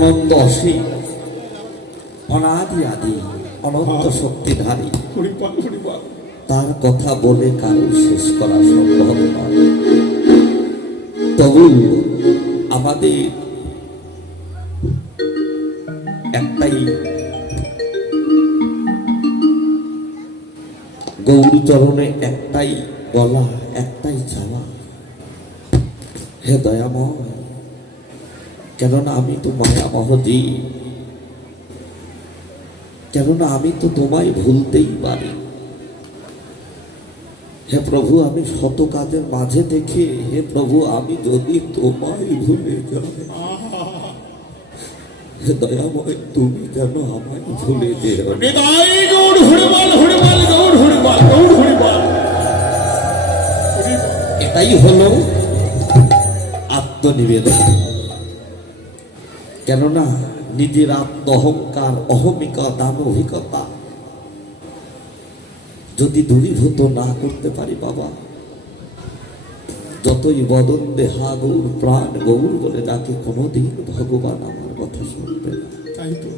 অনন্ত অসীম অনাদি আদি অনন্ত শক্তিধারী তার কথা বলে কারো শেষ করা সম্ভব নয়। তবু আমাদের একটাই গৌরচরণে একটাই বলা, একটাই চাওয়া, হে দয়াময়, কেননা আমি তো মায়ামহ জীব, কেননা আমি তো তোমায় ভুলতেই পারি। হে প্রভু, আমি শত কাজের মাঝে দেখে, হে প্রভু, আমি যদি তোমায় ভুলে যাই, হে দয়াময়, তুমি কেন আমায় ভুলে যেও। এটাই হলো আত্মনিবেদন। কেননা নিজের আত্ম অহংকার, অহমিকা, দানবিকতা যদি দূরীভূত না করতে পারি বাবা, যতই বদন দেহা গৌর প্রাণ গৌর বলে ডাকে, কোনোদিন ভগবান আমার কথা শুনবে না। তাই তো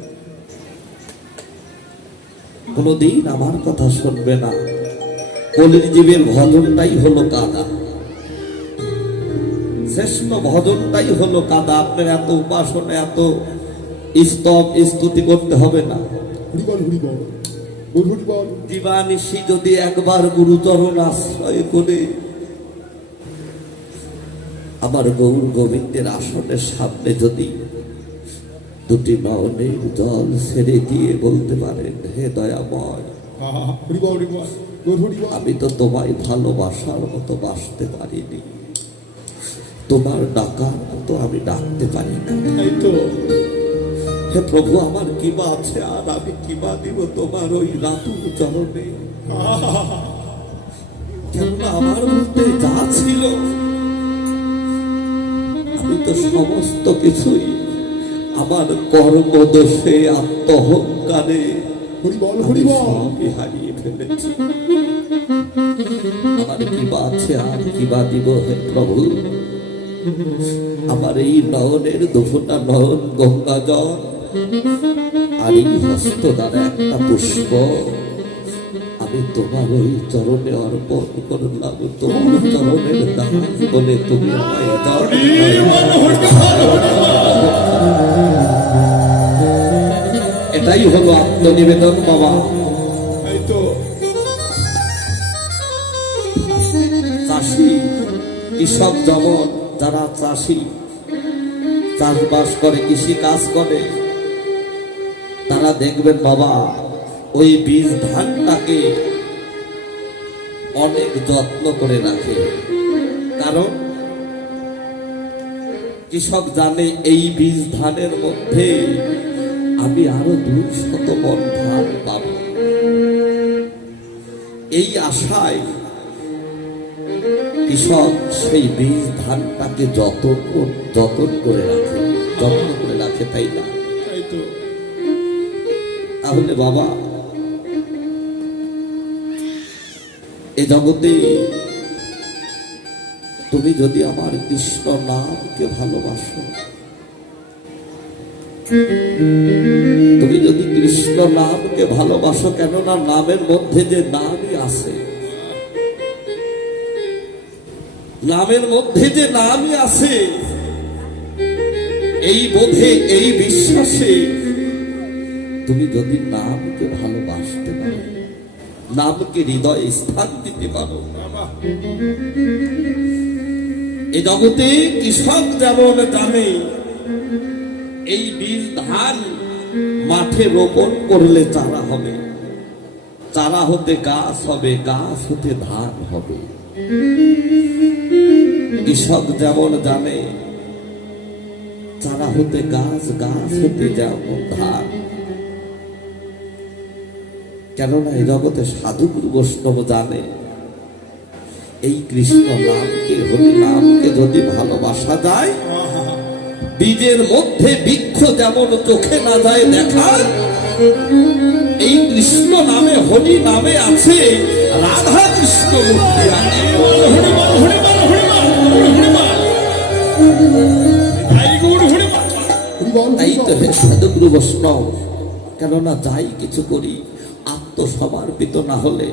কোনোদিন আমার কথা শুনবে না। কলির জীবের ভজনটাই হলো কাদা, শ্রেষ্ঠ ভজনটাই হলো কাদা। আপনার এত উপাসনা, এত স্তব স্তুতি করতে হবে না। দিবানিশি যদি একবার গুরুচরণ আশ্রয় করে আমার গৌর গোবিন্দের আসনের সামনে যদি দুটি নয়নের জল ছেড়ে দিয়ে বলতে পারেন, হে দয়াময়, আমি তো তোমায় ভালোবাসার মতো বাসতে পারিনি, তোমার ডাকার মতো আমি ডাকতে পারি না। হে প্রভু, আমার কিবা আছে আর আমি কিবা দিব তোমার ওই রাতুল চরণে। কেননা আমার মধ্যে যা ছিল, আমি তো সমস্ত কিছুই আমার কর্মদোষে, আত্মহংকারে সবই হারিয়ে ফেলেছি। আমার কিবা আছে আর কিবা দিব। হে প্রভু, আমার এই নয়নের দুফোঁটা নয়ন গঙ্গা জল আর এই হস্ত দ্বারা একটা পুষ্প আমি তোমার ওই চরণে অর্পণ করলাম। তোমার চরণের দান বলে তুমি আমায় দাও। এটাই হলো আত্মনিবেদন বাবা। চাষি, কৃষক জগৎ, যারা চাষি, চাষবাস করে, কৃষি কাজ করে, তারা দেখবেন বাবা, ওই বীজ ধানটাকে অনেক যত্ন করে রাখে। কারণ কৃষক জানে এই বীজ ধানের মধ্যে আমি আরো 200 মণ ধান পাব। এই আশায় কৃষক সেই বীজ ধানটাকে যতন করে রাখে, তাই না? তাহলে বাবা, এ জগতে তুমি যদি আমার কৃষ্ণ নামকে ভালোবাসো, তুমি যদি কৃষ্ণ নামকে ভালোবাসো, কেননা নামের মধ্যে যে নামই আছে, নামের মধ্যে যে নামই আছে, এই বোধে, এই বিশ্বাসে তুমি যদি নামকে ভালোবাসতে পারো, নামকে হৃদয়ে স্থান দিতে পারো, এ জগতে কৃষক যেমন জানে এই বীজ ধান মাঠে রোপণ করলে চারা হবে, চারা হতে গাছ হবে, গাছ হতে ধান হবে। কৃষক যেমন জানে চারা হতে গাছ, গাছ হতে যেমন ধান। কেননা এই জগতে সাধুগুরু বৈষ্ণব জানে এই কৃষ্ণ নামকে, হরি নামকে যদি ভালোবাসা যায়, বীজের মধ্যে বৃক্ষ যেমন চোখে না যায় দেখা, এই কৃষ্ণ নামে, হরি নামে আছে রাধা কৃষ্ণ মূর্তি আছে। তাই তো হে সাধুগুরু বৈষ্ণব, কেননা যাই কিছু করি আত্মসমর্পিত না হলে,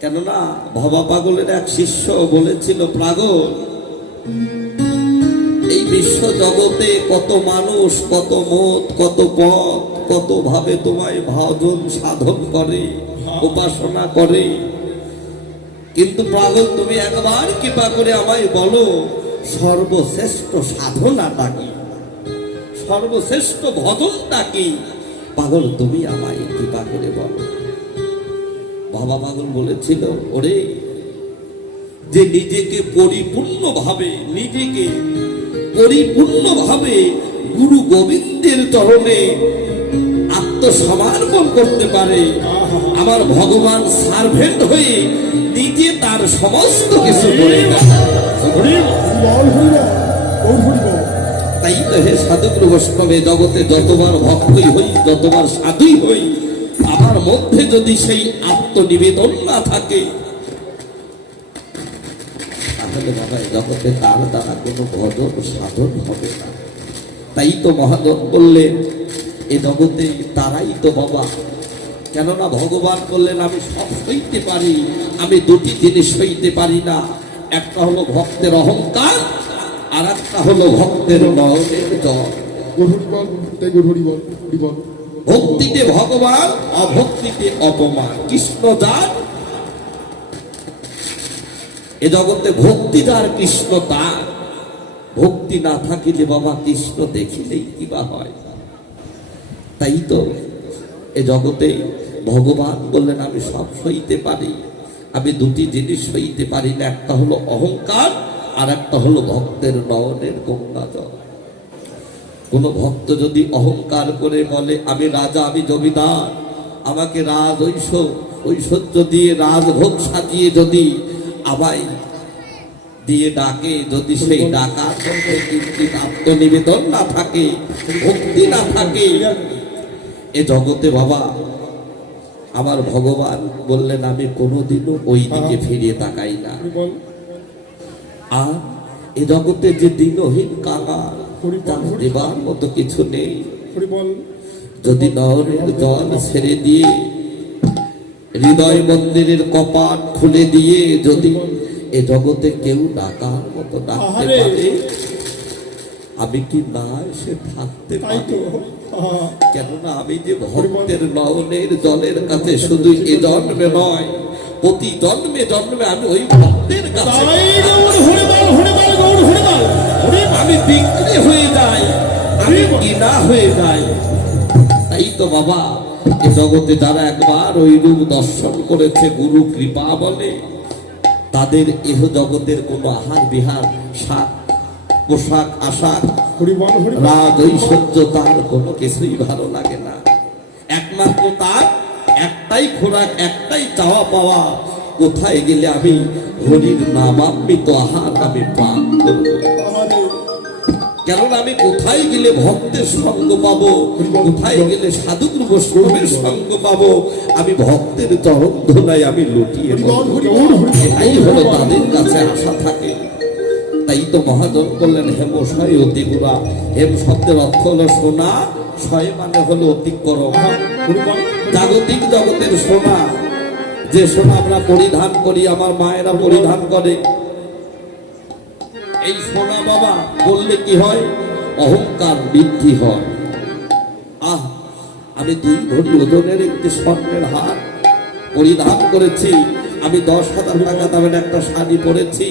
কেননা ভবা পাগলের এক শিষ্য বলেছিল, পাগল এই বিশ্ব জগতে কত মানুষ, কত মত, কত পথ, কত ভাবে তোমায় ভজন সাধন করে, উপাসনা করে, কিন্তু পাগল তুমি একবার কৃপা করে আমায় বলো সর্বশ্রেষ্ঠ সাধনাটা কি, সর্বশ্রেষ্ঠ ভজনটা কি? পাগল তুমি আমায় কৃপা করে বলো। বাবা পাগল বলেছিল, ওরে যে নিজেকে পরিপূর্ণভাবে গুরু গোবিন্দের চরণে আত্মসমর্পণ করতে পারে, আমার ভগবান সার্ভেন্ট হয়ে নিজে তার সমস্ত কিছু করে দেয়। তাই তো হে সাধুগুরু বৈষ্ণবে জগতে যতবার ভক্তই হই, যতবার সাধুই হই, আমার মধ্যে যদি সেই আত্মনিবেদন না থাকে, তাহলে বাবা জগতে তার দ্বারা কোনো ভজন সাধন হবে না। তাই তো মহাজন বললেন, এ জগতে তারাই তো বাবা, কেননা ভগবান বললেন আমি সব সইতে পারি, আমি দুটি জিনিস সইতে পারি না, একটা হলো ভক্তের অহংকার, আর একটা হলো ভক্তের নয়নের জল। ভক্তিতে ভগবান, অভক্তিতে অপমান। কৃষ্ণ যার, এ জগতে ভক্তি যার, কৃষ্ণ তার। ভক্তি না থাকিলে বাবা কৃষ্ণ দেখিলেই কিবা হয়। তাই তো এ জগতে ভগবান বললেন আমি সব সইতে পারি, আমি দুটি জিনিস সইতে পারি না, একটা হলো অহংকার, আর একটা হলো ভক্তের নয়নের গঙ্গা জল। কোন ভক্ত যদি অহংকার করে বলে আমি রাজা, আমি জমিদার, আমাকে রাজ ঐশ্বর্য দিয়ে রাজভোগ সাজিয়ে যদি আমায় দিয়ে ডাকে, যদি সেই ডাকার মধ্যে কিন্তু আত্মনিবেদন না থাকে, ভক্তি না থাকে, এ জগতে বাবা আমার ভগবান বললেন আমি কোনোদিনও ওই দিকে ফিরিয়ে তাকাই না। আর এ জগতে যে দিনহীন কাঙাল, তার দেবার মতো কিছু নেই। যদি নয়নের জল ছেড়ে দিয়ে, হৃদয় মন্দিরের কপাট খুলে দিয়ে যদি এ জগতে কেউ ডাকার মতো ডাকতে পারে, আমি কি না এসে থাকতে পারি? কেননা আমি যে ভক্তের নয়নের জলের কাছে শুধু এ জন্মে নয়, প্রতি জন্মে জন্মে আমি ওই ভক্তের কাছে আমি বিক্রি হয়ে যাই, আমি কিনা হয়ে যাই। তাই তো বাবা এ জগতে যারা একবার ওই রূপ দর্শন করেছে, গুরু কৃপা বলে, তাদের এহ জগতের কোনো আহার বিহার, সাত পোশাক আশাক, রাজ ঐশ্বর্য তার কোনো কিছুই ভালো লাগে না। একমাত্র তার একটাই খোরাক, একটাই চাওয়া পাওয়া, কোথায় গেলে আমি হরির নামামৃত আহার আমি পান করব। কেননা আমি কোথায় গেলে ভক্তের সঙ্গ পাবো, কোথায় গেলে সাধুগুরু বৈষ্ণবের সঙ্গ পাবো, আমি ভক্তের চরণ ধুলায় আমি লুটিয়ে এটাই হলো তাদের কাছে আশা থাকে। তাই তো মহাজন বললেন হেম সয় অতিগুরা। হেম শব্দের অর্থ হলো সোনা, সয় মানে হলো অতিক্রম। জাগতিক জগতের সোনা, যে সোনা আমরা পরিধান করি, আমার মায়েরা পরিধান করে, এই সোনা বাবা বললে কি হয়? অহংকার বৃদ্ধি হয়। আমি 2 ভরি ওজনের একটি স্বর্ণের হার পরিধান করেছি, আমি 10,000 টাকা দামের একটা শাড়ি পরেছি,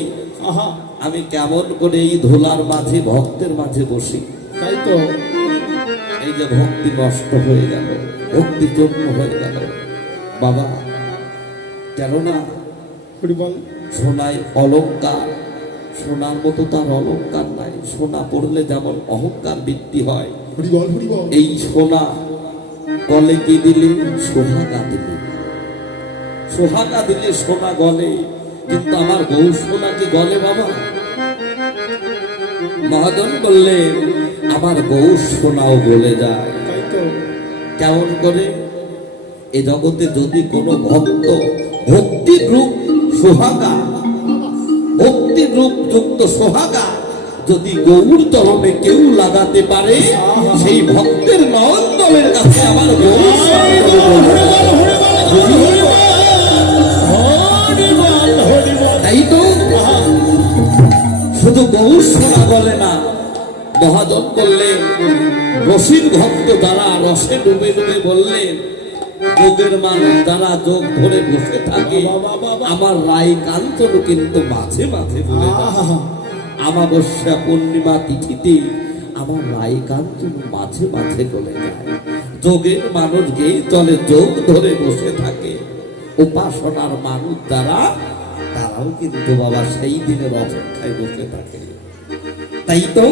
আমি কেমন করে এই ধুলার মাঝে ভক্তের মাঝে বসি? তাই তো এই যে ভক্তি নষ্ট হয়ে গেল, ভক্তি চূর্ণ হয়ে গেল বাবা। কেননা সোনায় অলংকার, সোনার মতো তার অলংকার নাই। সোনা পড়লে যেমন অহংকার বৃদ্ধি হয়, এই সোনা গলে কি দিলে? সোহাগা দিলে। সোহাগা দিলে সোনা গলে, কিন্তু আমার বউ সোনা কি গলে বাবা? মহাজন বললেন আমার বউ সোনাও গলে যায়। কেমন করে? এ জগতে যদি কোনো ভক্ত ভক্তির রূপ সোহাগা, ভক্তির রূপ যুক্ত সোহাগা যদি গৌর চরণে কেউ লাগাতে পারে সেই ভক্তের নয়নদলের কাছে আমার গৌর তাই তো শুধু গৌর শোনা বলে না, মহাজন বললেন রসিক ভক্ত দ্বারা রসে ডুবে ডুবে বললেন যোগের মানুষ দ্বারা যোগ ধরে বসে থাকে আমার রায় কাঞ্চন কিন্তু মাঝে মাঝে বলে আমাবস্যা পূর্ণিমা তিথিতে আমার রায় কাঞ্চন মাঝে মাঝে বলে যায়। যোগের মানুষ গেই চলে যোগ ধরে বসে থাকে, উপাসনার মানুষ দ্বারা তারাও কিন্তু বাবা সেই দিনের অপেক্ষায় বসে থাকে। তাই তো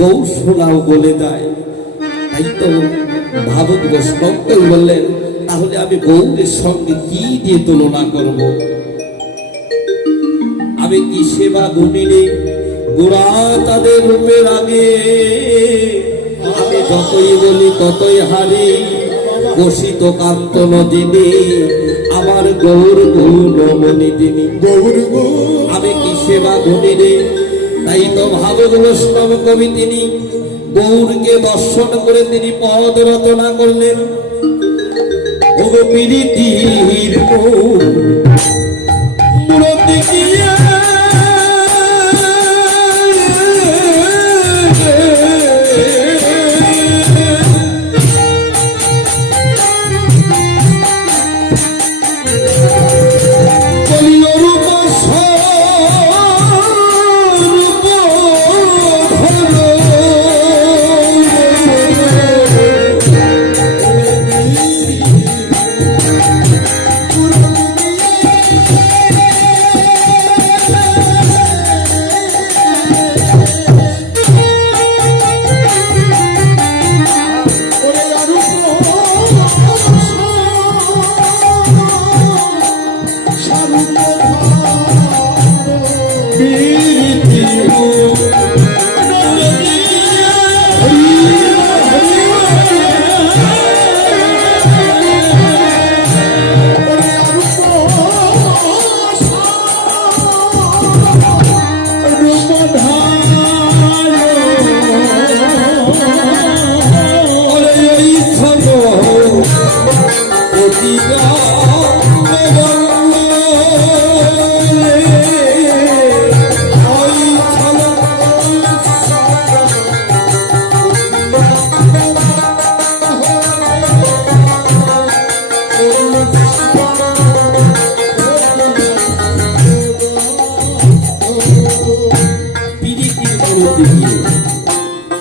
গৌশলাও বলে দেয়। তাই তো ভাবক বৈষ্ণব বললেন তাহলে আমি গৌরের সঙ্গে কি দিয়ে তুলনা করব? আমি কি সেবা গুণিনি গোড়া তাদের রূপের আগে, আমি যতই বলি ততই হারি বসিত কান্তন যিনি আমার গৌর গুণমণি তিনি। আমি কি সেবা গুণিনি? তাই তো ভাবক বৈষ্ণব কবি তিনি গৌরকে দর্শন করে তিনি পদ রচনা করলেন। ও পিরিতির মূরতি গিয়া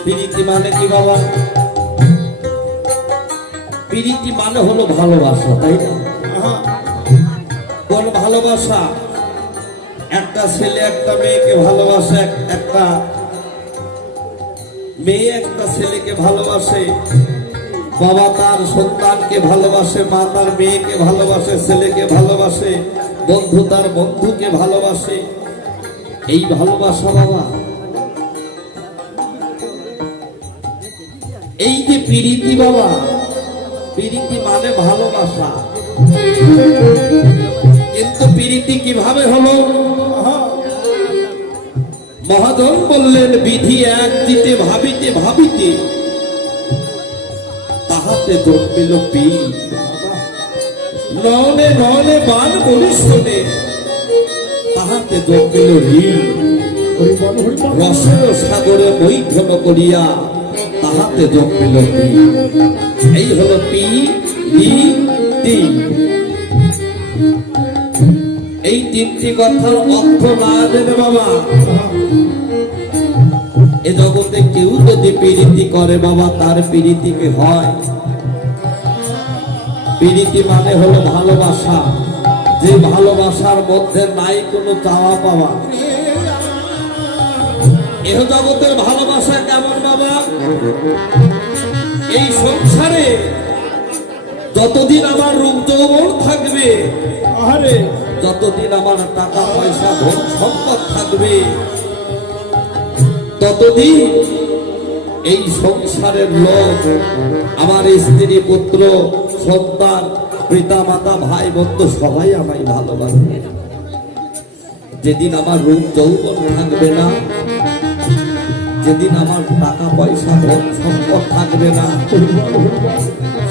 প্রীতি মানে কি বাবা? প্রীতি মানে হলো ভালোবাসা, তাই না? কোন ভালোবাসা? একটা ছেলে একটা মেয়েকে ভালোবাসে, একটা মেয়ে একটা ছেলেকে ভালোবাসে, বাবা তার সন্তানকে ভালোবাসে, মা তার মেয়েকে ভালোবাসে, ছেলেকে ভালোবাসে, বন্ধু তার বন্ধুকে ভালোবাসে। এই ভালোবাসা বাবা, এই যে প্রীতি বাবা, প্রীতি মানে ভালোবাসা। কিন্তু প্রীতি কিভাবে হলো? মহাজন বললেন বিধি এক দিতে ভাবিতে ভাবিতে তাহাতে জন্মিল পীর, নয়নে নয়নে বান বলিষ্ঠে তাহাতে জন্মিল ঋণ, রসের সাগরে মৈথন করিয়া তাহাতে জন্মিল পীর। এই হলো প্রীতি। এই তিনটি কথার অর্থ না দেবে বাবা, এ জগতে কেউ যদি প্রীতি করে বাবা, তার প্রীতি কি হয়? প্রীতি মানে হলো ভালোবাসা, যে ভালোবাসার মধ্যে নাই কোনো চাওয়া পাওয়া। এহ জগতের ভালোবাসা কেমন বাবা? এই সংসারে যতদিন আমার রূপ যৌবন থাকবে, যতদিন আমার টাকা পয়সা ধন সম্পদ থাকবে, ততদিন এই সংসারের লোক, আমার স্ত্রী পুত্র সন্তান পিতা মাতা ভাই বন্ধু সবাই আমায় ভালোবাসবে। যেদিন আমার রূপ যৌবন থাকবে না, যেদিন আমার টাকা পয়সা ধন সম্পদ থাকবে না,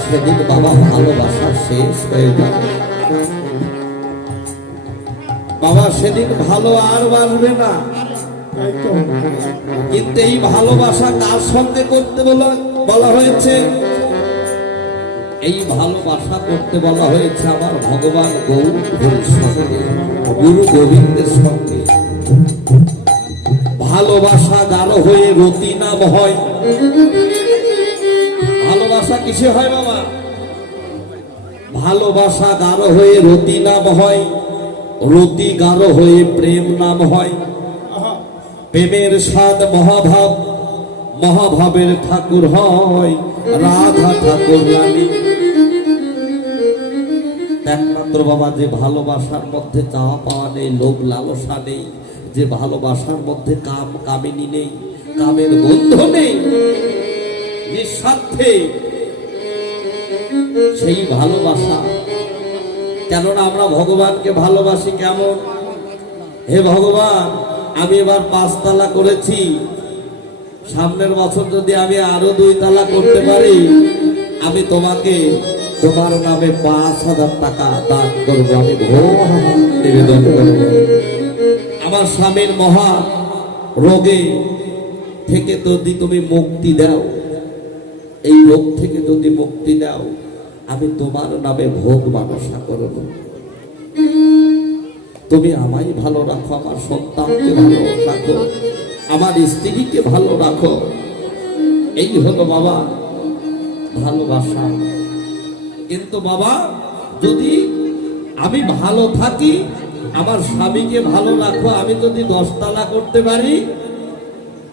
সেদিন বাবা ভালোবাসা শেষ হয়ে যাবে বাবা, সেদিন ভালো আর বাসবে না। কিন্তু এই ভালোবাসা কার সঙ্গে করতে বলা হয়েছে? এই ভালোবাসা করতে বলা হয়েছে আমার ভগবান গৌরীর সঙ্গে, গুরু গোবিন্দের সঙ্গে। ভালোবাসা গাঢ় হয়ে রতি নাম হয়। ভালোবাসা কিসে হয় বাবা? ভালোবাসা গাঢ় হয়ে রতি নাম হয়, রতি গাঢ় হয়ে প্রেম নাম হয়। প্রেমের স্বাদ মহাভাব, মহাভাবের ঠাকুর হয় রাধা ঠাকুর রানী। একমাত্র বাবা যে ভালোবাসার মধ্যে চাওয়া পাওয়া নেই, লোভ লালসা নেই, যে ভালোবাসার মধ্যে কাম কামিনী নেই, কামের বন্ধ নেই, নিঃস্বার্থে সেই ভালোবাসা। কেননা আমরা ভগবানকে ভালোবাসি কেমন? হে ভগবান, আমি এবার 5 তালা করেছি, সামনের বছর যদি আমি আরো 2 তালা করতে পারি, আমি তোমাকে তোমার নামে 5,000 টাকা দান করবো, আমি ভোগ নিবেদন করবো। আমার স্বামীর মহা রোগে থেকে যদি তুমি মুক্তি দাও, এই রোগ থেকে যদি মুক্তি দাও, আমি তোমার নামে ভোগ মানসা করব। তুমি আমায় ভালো রাখো, আমার সন্তানকে ভালো রাখো, আমার স্ত্রীকে ভালো রাখো। এই হলো বাবা ভালোবাসা। কিন্তু বাবা, যদি আমি ভালো থাকি, আমার স্বামীকে ভালো রাখো, আমি যদি 10 তালা করতে পারি,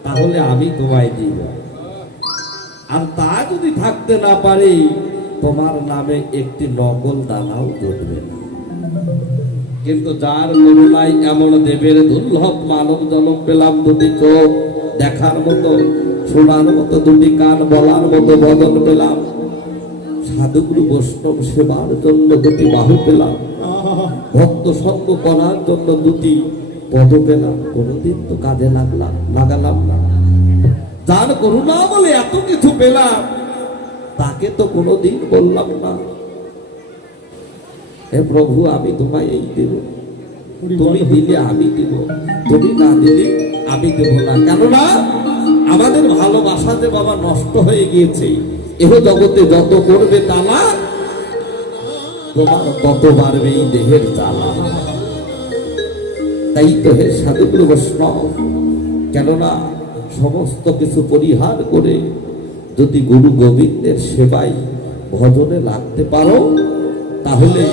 তাহলে আমি তোমায় দিব। আর তা যদি থাকতে না পারি, তোমার নামে একটি নকল দানাও জুটবে না। কিন্তু যার করুণায় এমন দেবের দুর্লভ মানব জন্ম পেলাম, 2টি চোখ দেখার মতো, শোনার মতো 2টি কান, বলার মতো বদন পেলাম, সাধুগুরু বৈষ্ণব সেবার জন্য 2টি বাহু পেলাম, ভক্ত সঙ্গ করার জন্য 2টি পদ পেলাম, কোনোদিন তো কাজে লাগালাম না। যার করুণা বলে এত কিছু পেলাম, তাকে তো কোনোদিন বললাম না, হে প্রভু আমি তোমায় এই দেব, তুমি দিলে আমি দিব, তুমি না দিলে আমি দেব না। কেননা আমাদের ভালোবাসাতে বাবা নষ্ট হয়ে গিয়েছে। এহ জগতে যত করবে তালা, তোমার তত বাড়বে এই দেহের জ্বালা। তাই তো হে সাধুগুরু বৈষ্ণব, কেননা সমস্ত কিছু পরিহার করে যদি গুরু গোবিন্দের সেবায় ভজনে লাগতে পারো, তাহলে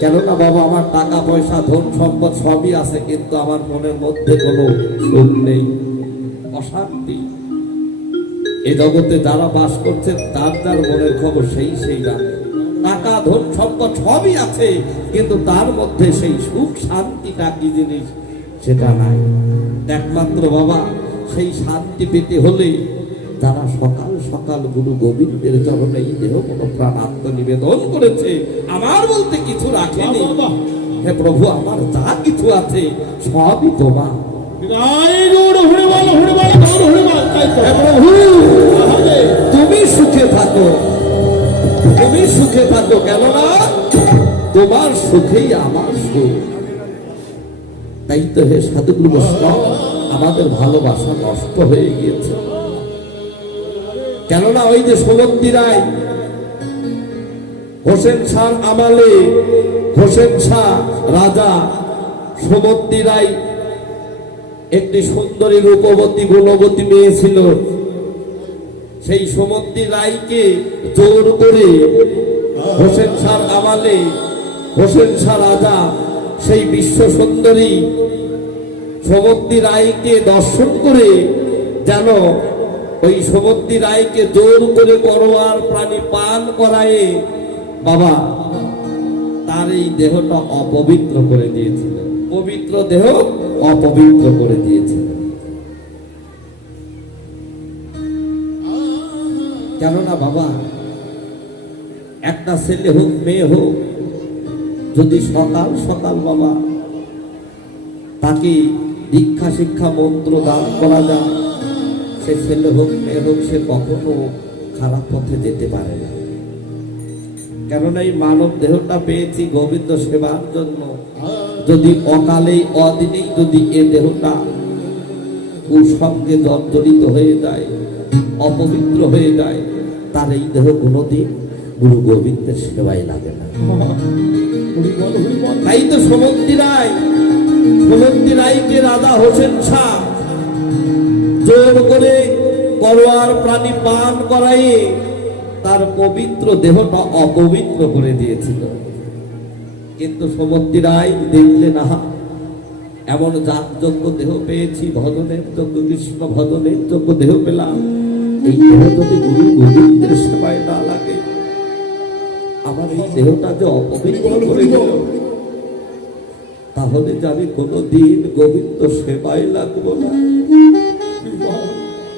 কেননা বাবা আমার টাকা পয়সা ধন সম্পদ সবই আছে, কিন্তু আমার মনের মধ্যে কোনো সুখ নেই, অশান্তি। এই জগতে যারা বাস করছে তার যার মনের খবর সেই জানে। টাকা ধন সম্পদ সবই আছে, কিন্তু তার মধ্যে সেই সুখ শান্তিটা কি জিনিস সেটা নাই। একমাত্র বাবা সেই শান্তি পেতে হলে যারা সকাল সকাল গুরু গোবিন্দের চরণে দেহ কোনো প্রাণ আত্মনিবেদন করেছে, আমার বলতে কিছু রাখেনি, হে প্রভু আমার যা কিছু আছে সবই তোমার। তুমি সুখে থাকো, তুমি সুখে থাকো, কেননা তোমার সুখেই আমার সুখ। তাই তো হে সাধুগুরু বৈষ্ণব, আমাদের ভালোবাসা নষ্ট হয়ে গিয়েছে। কেননা ওই যে সোমন্তী রায়, হোসেন শাহ আমালে, হোসেন শাহ রাজা সোমন্তী রায় একটি সুন্দরী রূপবতী গুণবতী মেয়ে ছিল। সেই সোমন্তী রায়কে জোর করে হোসেন শাহ আমালে, হোসেন শাহ রাজা সেই বিশ্ব সুন্দরী সোমন্তী রায়কে দর্শন করে যেন ওই সোমন্তী রায়কে জোর করে করোয়ার প্রাণী পান করায় বাবা তার এই দেহটা অপবিত্র করে দিয়েছিল, পবিত্র দেহ অপবিত্র করে দিয়েছিল। কেননা বাবা একটা ছেলে হোক মেয়ে হোক, যদি সকাল সকাল বাবা তাকে দীক্ষা শিক্ষা মন্ত্র দান করা যায়, সে ছেলে হোক মেয়ে হোক সে কখনো খারাপ পথে যেতে পারে না। কেননা এই মানব দেহটা পেয়েছি গোবিন্দ সেবার জন্য। যদি অকালেই অদিনেই যদি এ দেহটা কুসঙ্গে জর্জরিত হয়ে যায়, অপবিত্র হয়ে যায়, তার এই দেহ কোনোদিন গুরু গোবিন্দের সেবায় লাগে না। তাই তো সমন্তি রায়কে রাজা হোসেন শাহ জোর করে করোয়ার প্রাণী পান করাইয়ে তার পবিত্র দেহটা অপবিত্র করে দিয়েছিল। কিন্তু সমন্তি রায় দেখলেন, আহা, এমন যাগযজ্ঞ দেহ পেয়েছি, ভজনের যোগ্য, কৃষ্ণ ভজনের যোগ্য দেহ পেলাম, এই দেহ যদি গুরু গোবিন্দের সেবায় না লাগে, আমার এই দেহটা যে অপবিত্র করে গেল, তাহলে যে আমি কোনোদিন গোবিন্দ সেবায় লাগবো না,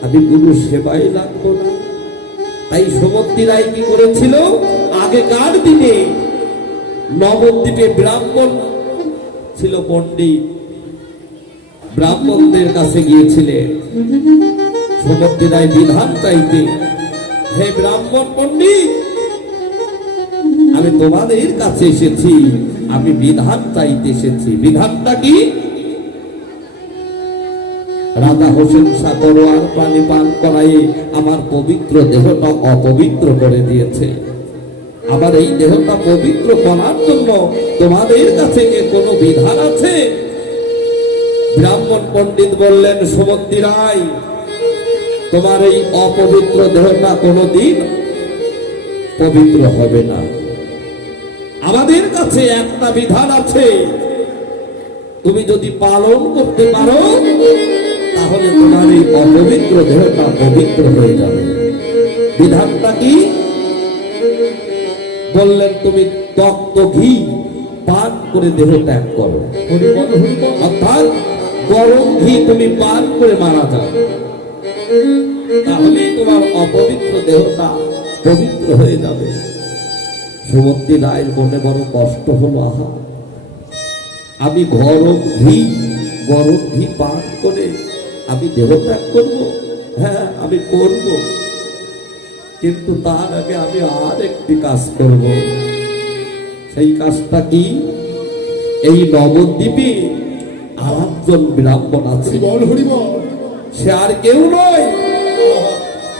আমি গুরু সেবায় লাগবো না। তাই সমন্তি রায় কি করেছিল, আগেকার দিনে নবদ্বীপে ব্রাহ্মণ ছিল, পণ্ডিত, ব্রাহ্মণদের কাছে গিয়েছিলেন সমন্তি রায় বিধান চাইতে। হে ব্রাহ্মণ পণ্ডিত, আমি তোমাদের কাছে এসেছি, আমি বিধান চাইতে এসেছি। বিধানটা কি? রাজা হোসেন শাহ করোয়ার পানি পান করায় আমার পবিত্র দেহটা অপবিত্র করে দিয়েছে। আবার এই দেহটা পবিত্র করার জন্য তোমাদের কাছে কি কোনো বিধান আছে? ব্রাহ্মণ পণ্ডিত বললেন, সমন্তি রায়, তোমার এই অপবিত্র দেহটা কোনোদিন পবিত্র হবে না। আমাদের কাছে একটা বিধান আছে, তুমি যদি পালন করতে পারো তাহলে তোমার এই অপবিত্র দেহটা পবিত্র হয়ে যাবে। বিধানটা কি? বললেন, তুমি তক্ত ঘি পান করে দেহ ত্যাগ করো, অর্থাৎ গরম ঘি তুমি পান করে মারা যাও, তাহলে তোমার অপবিত্র দেহটা পবিত্র হয়ে যাবে। সমন্তি রায়ের মনে বড় কষ্ট হলো, আহা, আমি গরম ঘি পান করে আমি দেহ ত্যাগ করবো? হ্যাঁ, আমি করব, কিন্তু তার আগে আমি আর একটি কাজ করব। সেই কাজটা কি? এই নবদ্বীপে আর একজন ব্রাহ্মণ আছে, সে আর কেউ নয়,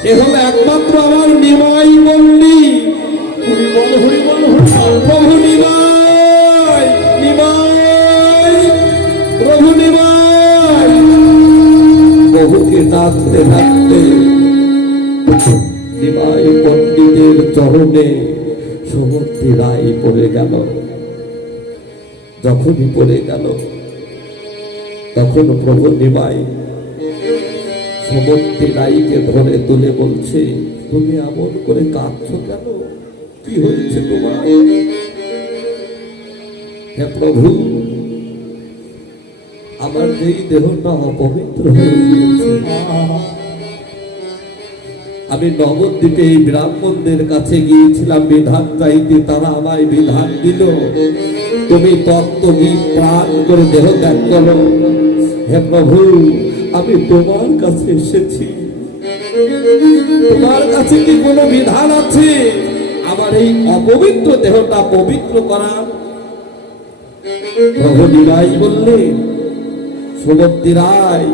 সে হল একমাত্র আমার নিমাই পণ্ডিত। প্রভু নিমাই, নিমাই, প্রভু নিমাই, বহুকে ডাকতে ডাকতে নিমাই পণ্ডিতের চরণে সমন্তি রায় পড়ে গেল। যখনই পড়ে গেল, তখন প্রভু নিমাই সমন্তি রায়কে ধরে তুলে বলছে, তুমি এমন করে কাঁদছো কেন? কি হয়েছে তোমার? হে প্রভু, আমার এই দেহটা অপবিত্র হয়ে গিয়েছে। আমি নবদ্বীপে এই ব্রাহ্মণদের কাছে গিয়েছিলাম বিধান চাইতে, তারা আমায় বিধান দিল, তুমি তত্ত্ব প্রাণ করে দেহ ত্যাগ করো। হে প্রভু, আমি তোমার কাছে এসেছি, তোমার কাছে কি কোনো বিধান আছে আমার এই অপবিত্র দেহটা পবিত্র করার? প্রভু নিমাই বললেন, সমন্তি রায়,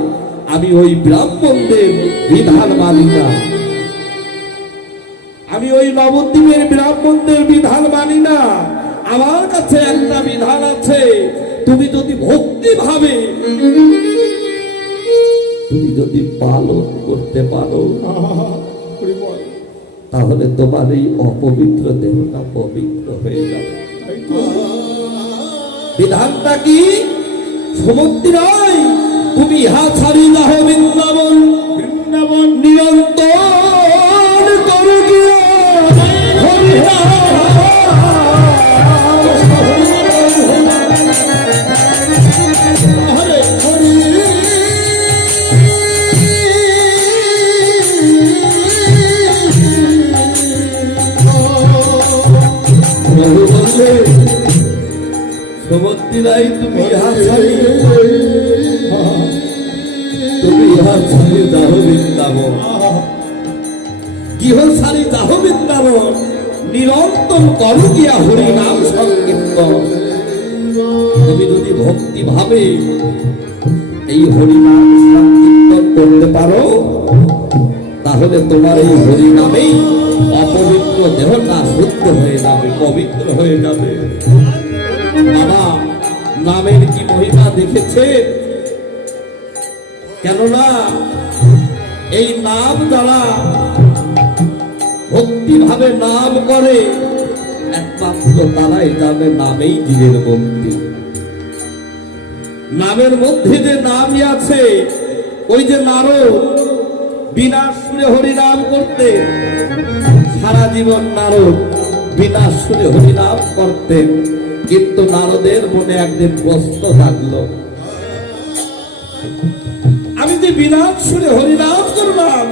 আমি ওই ব্রাহ্মণদের বিধান মানি না, আমি ওই নবদ্বীপের ব্রাহ্মণদের বিধান মানি না। আমার কাছে একটা বিধান আছে, তুমি যদি ভক্তি ভাবে তুমি যদি পালন করতে পারো, তাহলে তোমার এই অপবিত্র দেহটা পবিত্র হয়ে যাবে। বিধানটা কি? সমন্তি রায়, তুমি ইহা ছাড়ি যাও বৃন্দাবন, বৃন্দাবন নিরন্তর করো গিয়া সমন্তি রায়, তুমি ইহা ছাড়ি গৃহস্থালী দাহ বৃন্দাবন, গৃহস্থালী দাহ বৃন্দাবন, নিরন্তর করো গিয়া হরি নাম সংকীর্তন। তুমি যদি ভক্তি ভাবে এই হরিনাম সংকীর্তন করতে পারো, তাহলে তোমার এই হরিনামেই অপবিত্র দেহটা শুদ্ধ হয়ে যাবে, পবিত্র হয়ে যাবে। বাবা নামের কি মহিমা দেখেছে? কেননা এই নাম যারা ভক্তি ভাবে নাম করে, একমাত্র তারাই জানে নামেই জীবের মুক্তি। নামের মধ্যে যে নামই আছে, ওই যে নারদ বিনা সুরে হরিনাম করতে, সারা জীবন নারদ বিনা সুরে হরিনাম করতেন, কিন্তু নারদের মনে একদিন প্রশ্ন থাকলো, আমি যে বিনা সুরে হরিনাম করলাম,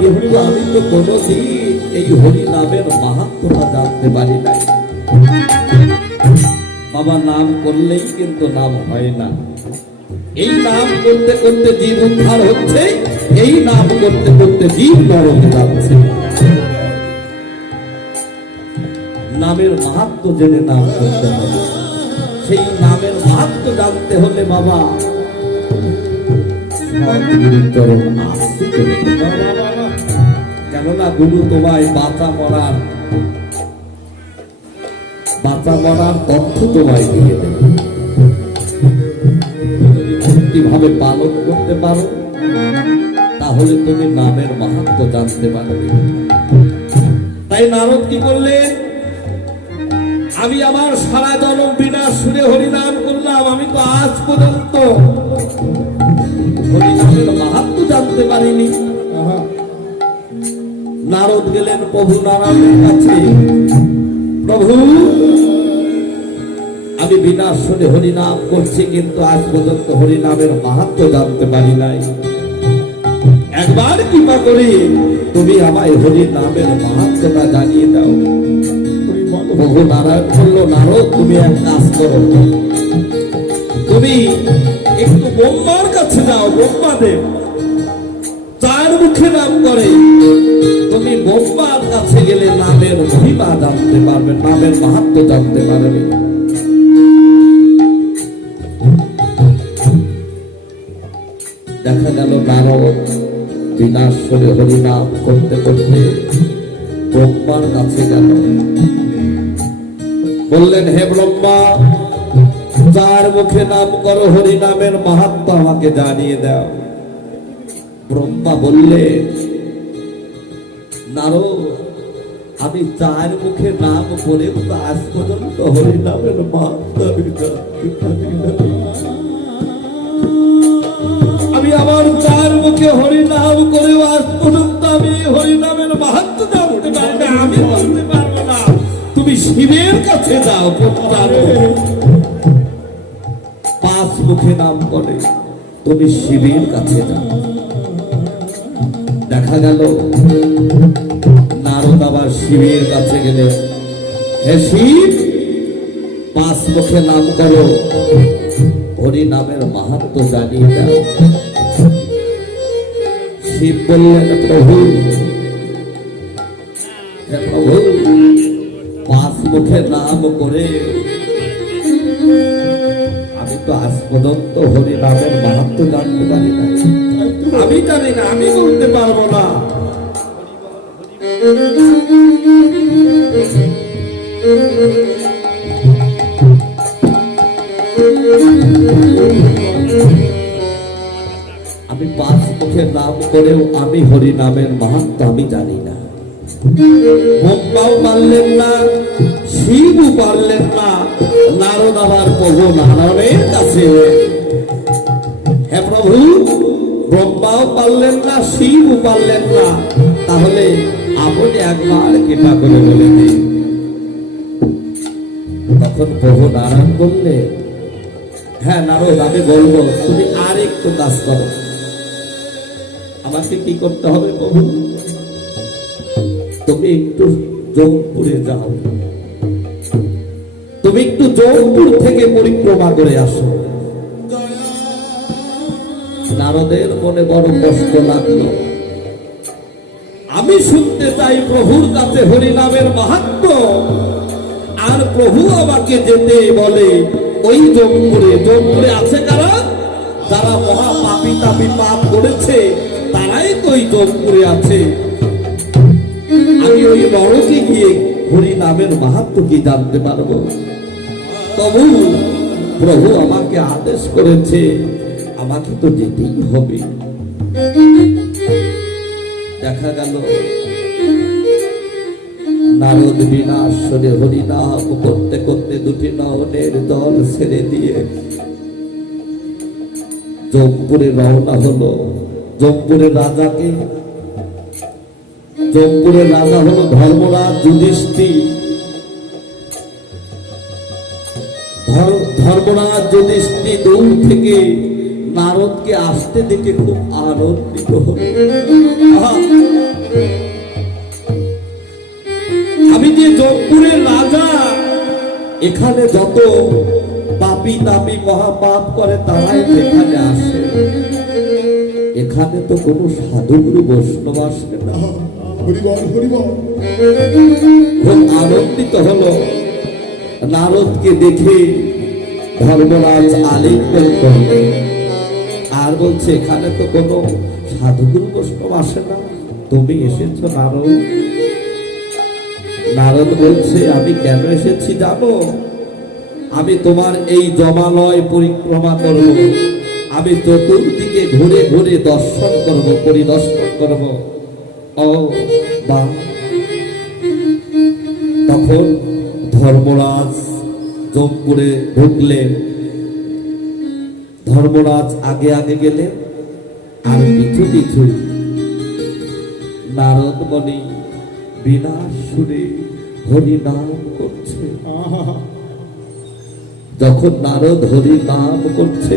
কিন্তু আমি তো কোনদিন এই হরিনামের মাহাত্ম্যটা জানতে পারি নাই। বাবা নাম করলেই কিন্তু নাম হয় না। এই নাম করতে করতে জীব উদ্ধার হচ্ছে, এই নাম করতে করতে জীব নরকে যাচ্ছে। নামের মাহাত্ম্য জেনে নাম করতে হবে। সেই নামের মাহাত্ম্য জানতে হলে বাবা কেননা গুরু তোমায় বাঁচা মরার তথ্য তোমায় দিয়ে দেবে। যদি ভক্তিভাবে পালন করতে পারো, তাহলে তুমি নামের মাহাত্ম্য জানতে পারবে। তাই নারদ কি করলেন? আমি আমার সারা জন্ম বিনা সুরে হরিনাম করলাম, আমি তো আজ পর্যন্ত হরিনামের মাহাত্ম্য জানতে পারিনি। নারদ গেলেন প্রভু নারায়ণের কাছে, প্রভু আমি বিনা সুরে হরিনাম করছি, কিন্তু আজ পর্যন্ত হরিনামের মাহাত্ম্য জানতে পারি নাই। একবার কৃপা করে তুমি আমায় হরিনামের মাহাত্ম্যটা জানিয়ে দাও। প্রভু নারায়ণ বলল, নারদ তুমি এক কাজ করো, তুমি একটু ব্রহ্মার কাছে যাও। ব্রহ্মাদেব চার মুখে নাম করে, তুমি ব্রহ্মার কাছে গেলে নামের মহিমা জানতে পারবে, নামের মাহাত্ম্য জানতে পারবে। দেখা গেল নারদ বিনা সুরে হরিনাম করতে করতে ব্রহ্মার কাছে গেল। বললেন, হে ব্রহ্মা, চার মুখে নাম করো, হরিনামের মাহাত্ম্য আমাকে জানিয়ে দাও। ব্রহ্মা বললে, নারদ আমি চার মুখে নাম করে আজ পর্যন্ত হরিনামের মাহাত্ম্য আমি আমার চার মুখে হরিনাম করে আজ পর্যন্ত আমি হরিনামের মাহাত্ম্য জানতে পারবে, আমি বলতে পারবো না। তুমি শিবের কাছে যাও, পাঁচ মুখে নাম করে তুমি শিবের কাছে যাও। দেখা গেল নারদ আবার শিবের কাছে গেলে, হে শিব, পাঁচ মুখে নাম করো, হরিনামের মাহাত্ম্য জানিয়ে দাও। শিব বললেন, প্রভু হে প্রভু, পাঁচ মুখে নাম করে আমি তো আজ পর্যন্ত হরিনামের মাহাত্ম্য জানতে পারি না। আমি জানি না, আমি বলতে পারবো না। আমি পাঁচ মুখের নাম করেও আমি হরিনামের মাহাত্ম্য আমি জানি না। ব্রহ্মাও পারলেন না, শিবও পারলেন না। নারদ আবার প্রভু নারায়ণের কাছে, হে প্রভু, ব্রহ্মাও পারলেন না, শিবও পারলেন না, তাহলে আপনি একবার কৃপা করে বলে দিন। তখন প্রভু নারায়ণ বললেন, হ্যাঁ নারদ আমি বলবো, তুমি আর একটু কাজ করো। আমাকে কি করতে হবে প্রভু? তুমি একটু জৌনপুরে যাও, তুমি একটু জৌনপুর থেকে পরিক্রমা করে আসো। নারদের মনে বড় কষ্ট লাগলো। আমি শুনতে চাই প্রভুর কাছে হরিনামের মাহাত্ম্য, আর প্রভু আমাকে যেতে বলে ওই জমপুরে আছে কারা? যারা মহা পাপী তাপী পাপ করেছে তারাই তো ওই জমপুরে আছে। আমি ওই নরকে গিয়ে হরিনামের মাহাত্ম্য কি জানতে পারবো? তবু প্রভু আমাকে আদেশ করেছে, আমাকে তো যেতেই হবে। দেখা গেল নারদ বিনাশরে হরিনাম করতে করতে দুটি নয়নের জল ছেড়ে দিয়ে জমপুরে রওনা হলো। জমপুরের রাজা হলো ধর্মরাজ যুধিষ্ঠির। ধর্মরাজ যুধিষ্ঠির দূর থেকে নারদকে আসতে দেখে খুব আনন্দিত হলো। আমি যে জমপুরের রাজা, এখানে যত পাপী তাপী মহাপাপ করে তারাই এখানে আসে, এখানে তো কোনো সাধুগুরু বৈষ্ণব আসে না। খুব আনন্দিত হলো। নারদকে দেখে ধর্মরাজ আলিঙ্গন করলেন আর বলছে, এখানে তো কোনো সাধুগুরু বৈষ্ণব আসে না, তুমি এসেছো নারদ। নারদ বলছে, আমি কেন এসেছি জানো? আমি তোমার এই জমালয় পরিক্রমা করব, আমি চতুর্দিকে ঘুরে ঘুরে দর্শন করব, পরিদর্শন করব। ও বা তখন ধর্মরাজ জমপুরে ঢুকলেন। ধর্মরাজ আগে আগে গেলেন আর পিছু পিছু নারদ মণি বিনা সুরে হরিনাম করছে। যখন নারদ হরিনাম করছে,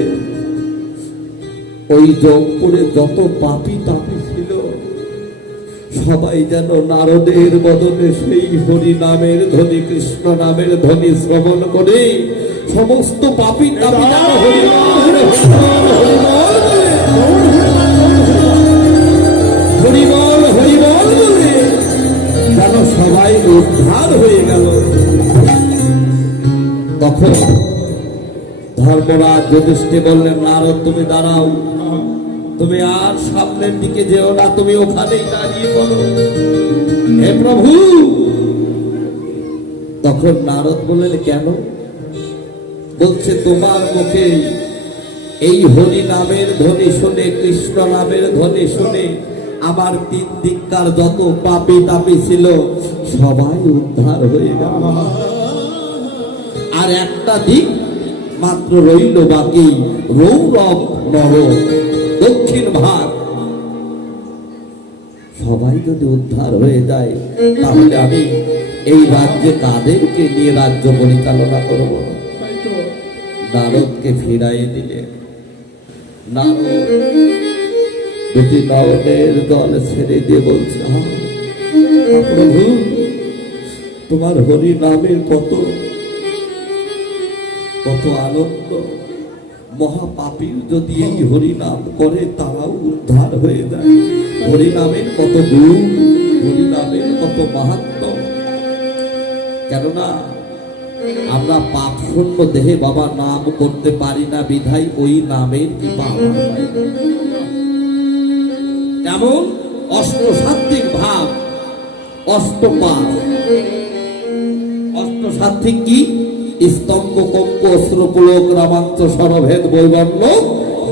ওই জমপুরে যত পাপী তাপী ছিল সবাই যেন নারদের বদলে সেই হরিনামের ধ্বনি, কৃষ্ণ নামের ধ্বনি শ্রবণ করে সমস্ত পাপী তাপী যেন হরিবল হরিবল বলে যেন সবাই উদ্ধার হয়ে গেল। তখন ধর্মরাজ যুধিষ্ঠির বললেন, নারদ তুমি দাঁড়াও, তুমি আর সামনের দিকে যেও না, তুমি ওখানেই দাঁড়িয়ে বলো, হে প্রভু। তখন নারদ বললেন, কেন? বলছে, তোমার মুখে এই হরি নামের ধ্বনি শুনে, কৃষ্ণ নামের ধ্বনি শুনে আমার তিন দিককার যত পাপী তাপী ছিল সবাই উদ্ধার হয়ে গেল। আর একটা দিক মাত্র রইল বাকি, রৌরব নর দক্ষিণ ভাগ। সবাই যদি উদ্ধার হয়ে যায় তাহলে আমি এই রাজ্যে কাদেরকে নিয়ে রাজ্য পরিচালনা করব? নারদকে ফিরাই দিলে নারদ দুটি নয়নের জল ছেড়ে দিয়ে বলছে, প্রভু তোমার হরি নামের কত কত আনন্দ। মহাপাপীর যদি এই হরিনাম করে তারাও উদ্ধার হয়ে যায়। হরিনামের কত গুণ, হরিনামের কত মাহাত্ম্য। কেননা আমরা পাপ শূন্য দেহে বাবা নাম করতে পারি না, বিধায় ওই নামের কৃপা আমার হয়। যেমন অষ্টসাত্ত্বিক ভাব, অষ্টপাশ। অষ্টসাত্ত্বিক কি? স্তম্ভ, কম্প, অশ্রুপুলক, রামাঞ্চ, স্বরভেদ, বৈবর্ণ,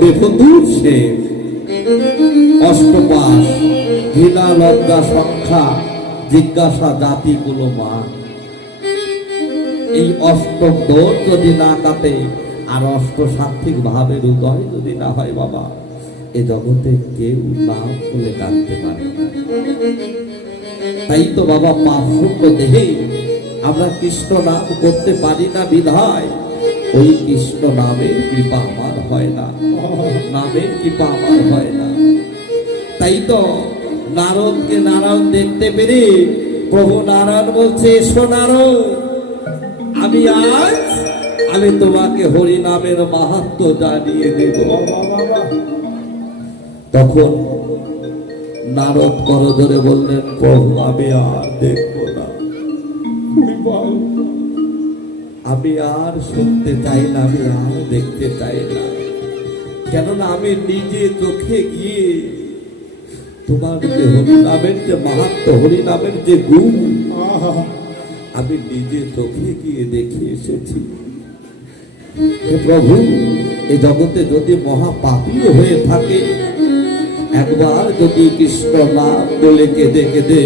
বেফতুর শেষ। অষ্টপাশ ঘৃণা, লজ্জা, সংখ্যা, জিজ্ঞাসা, জাতি, কুলো, মান। এই অষ্টম দোষ যদি না কাটে আর অষ্টসাত্ত্বিক ভাবের উদয় যদি না হয় বাবা, এ জগতে কেউ নাম বলে ডাকতে পারে না। তাই তো বাবা পাপ শূন্য দেহে আমরা কৃষ্ণ নাম করতে পারি না, বিধায় ওই কৃষ্ণ নামের কৃপা আমার হয় না, নামের কৃপা আমার হয় না। তাই তো নারদকে নারায়ণ দেখতে পেরে প্রভু নারায়ণ বলছে, এসো নারদ, আমি তোমাকে হরি নামের মাহাত্ম্য জানিয়ে দেব। তখন নারদ করজোড়ে বললেন, প্রভু আমি আর দেখবো না, আমি আর শুনতে চাই না, আমি আর দেখতে চাই না। কেননা আমি নিজে চোখে গিয়ে তোমার যে হরিনামের যে মাহাত্ম্য, হরিনামের যে গুণ, আমি নিজে চোখে গিয়ে দেখে এসেছি। হে প্রভু, এই জগতে যদি মহাপাপীও হয়ে থাকে, একবার যদি কৃষ্ণ নাম বলে কেঁদে কেঁদে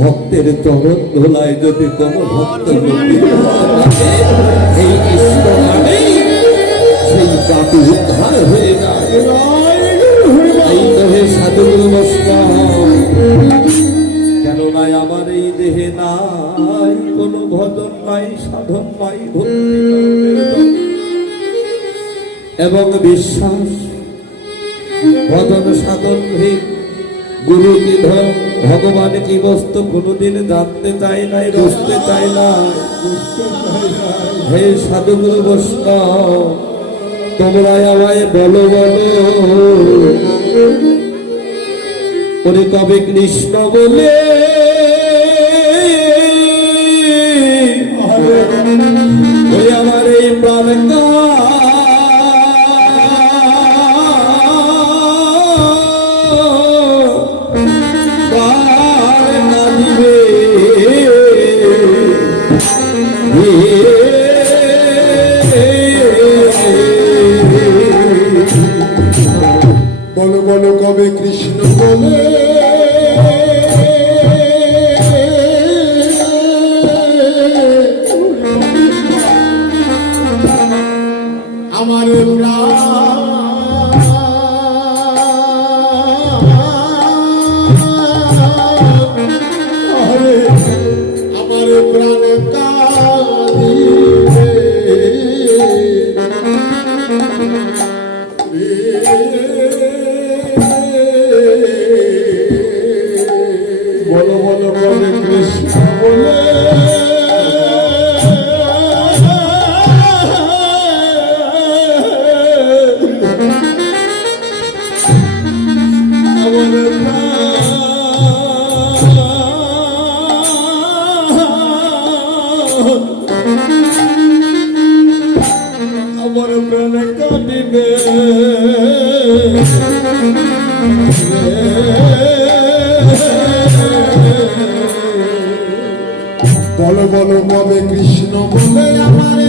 ভক্তের চরণ ধোলায় যদি কোন ভক্ত এই কৃষ্ণ নামেই সেই পাপী উদ্ধার হয়ে যায়। এই দেহে সাধুগুরু বৈষ্ণব, কেননা আমার এই দেহে নাই কোনো ভজন নাই, সাধন নাই, ভক্তি এবং বিশ্বাস। ভজন সাধন গুরু কি ধন, ভগবান কি বস্তু কোনদিন জানতে চাই নাই, বুঝতে চাই না। হে সাধুগুরু বৈষ্ণব, তোমরা আমায় বলো বলো, ওরে কবে কৃষ্ণ বলে ওই আমার এই প্রাণ বলো বলো কবে কৃষ্ণ বলে আমার আমার প্রাণ বলো বলো বলে কৃষ্ণ বলে আমার প্রাণ কাটিবে। বলো বলো কবে কৃষ্ণ বলে আমার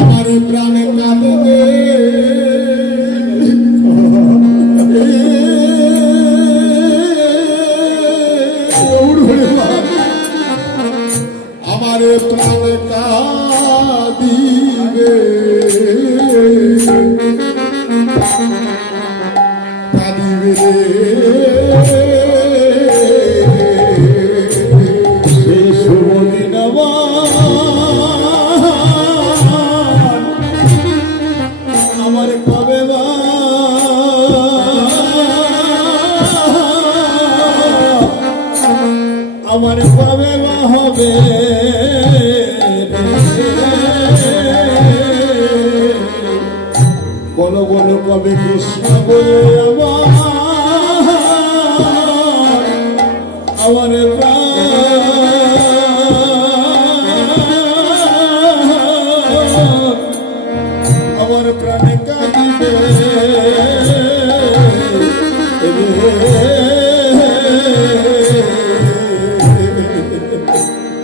আমার প্রাণে কাঁদবে। আমার প্রাণে কাঁদিবে আমার কবে আমার কবে হবে। বলো বলো কবে কৃষ্ণ বলে আমার আমার প্রাণে কাঁদিবে।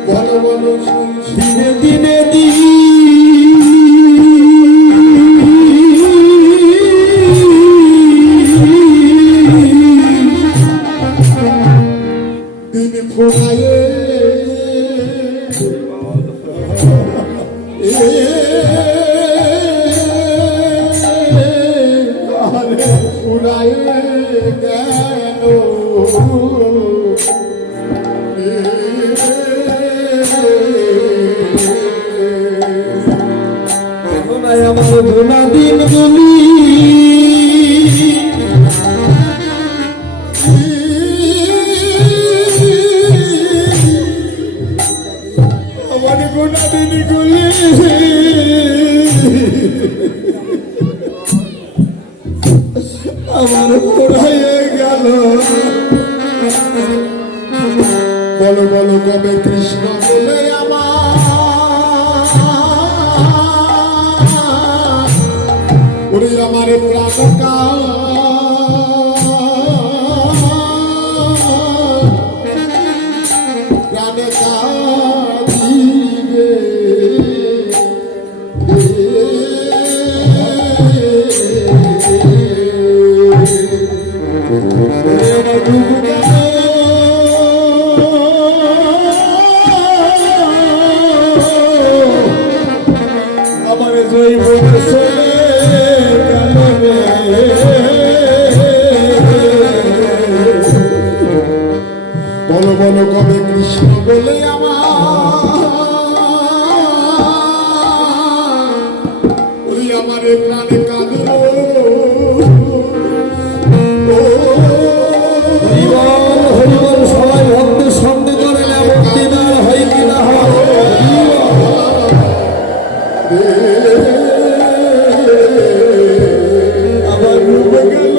বলো বলো দিনে দিনে দিন ফুরায়ে ফুরায়ে গেল। আমার ভোলা দিন গুলি আমার গুণ দিনগুলি আমার পড়াইয়ে গেল। বলো বলো কবে কৃষ্ণ বলে আমার প্রাণকা প্রাণকা দিবে আমার জয় বলেছে বলো বলো কবে কৃষ্ণ বলে আমার প্রাণে কাঁদে হরিবল সবাই ভক্তের সঙ্গে করে এমন দিদার হয় কিনা হয় আবার ডুবে গেল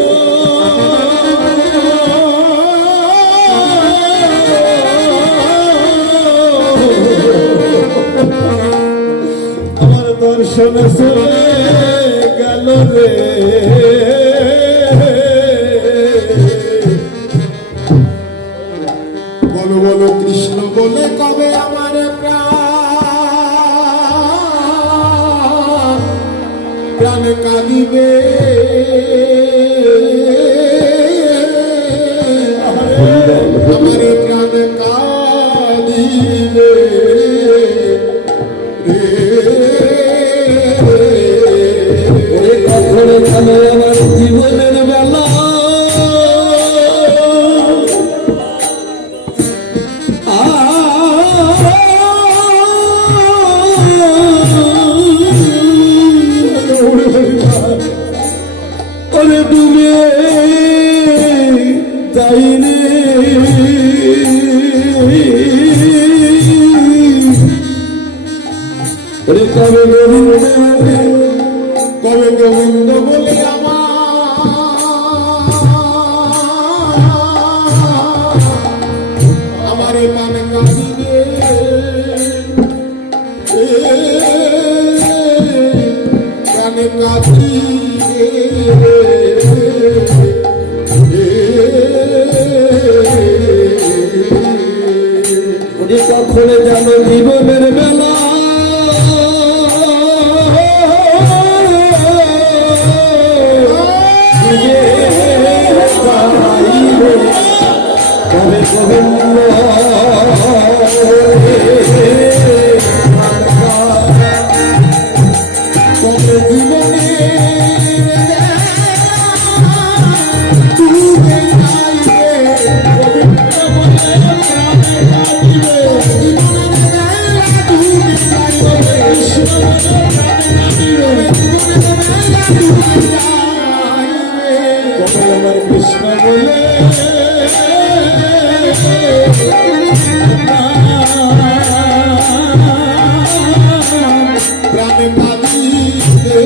আমার দর্শন চলে গেল রে। বলো বলো কৃষ্ণ বলে কবে আমার প্রাণ কাঁদিবে আমার প্রাণ কাঁদিবে কখনো ভালো আমার জীবনের বেলা ওরে ডুবে যাইনি ওরে কবে গোবিন্দ কবে গোবিন্দ বলে আমার প্রাণ কাঁদিবে প্রাণ কাঁদিবে ওরে কখনো যেন জীবনের বেলা কবে গোবিন্দ কবে জীবনে আমার কৃষ্ণ বলে প্রাণে কাঁদিবে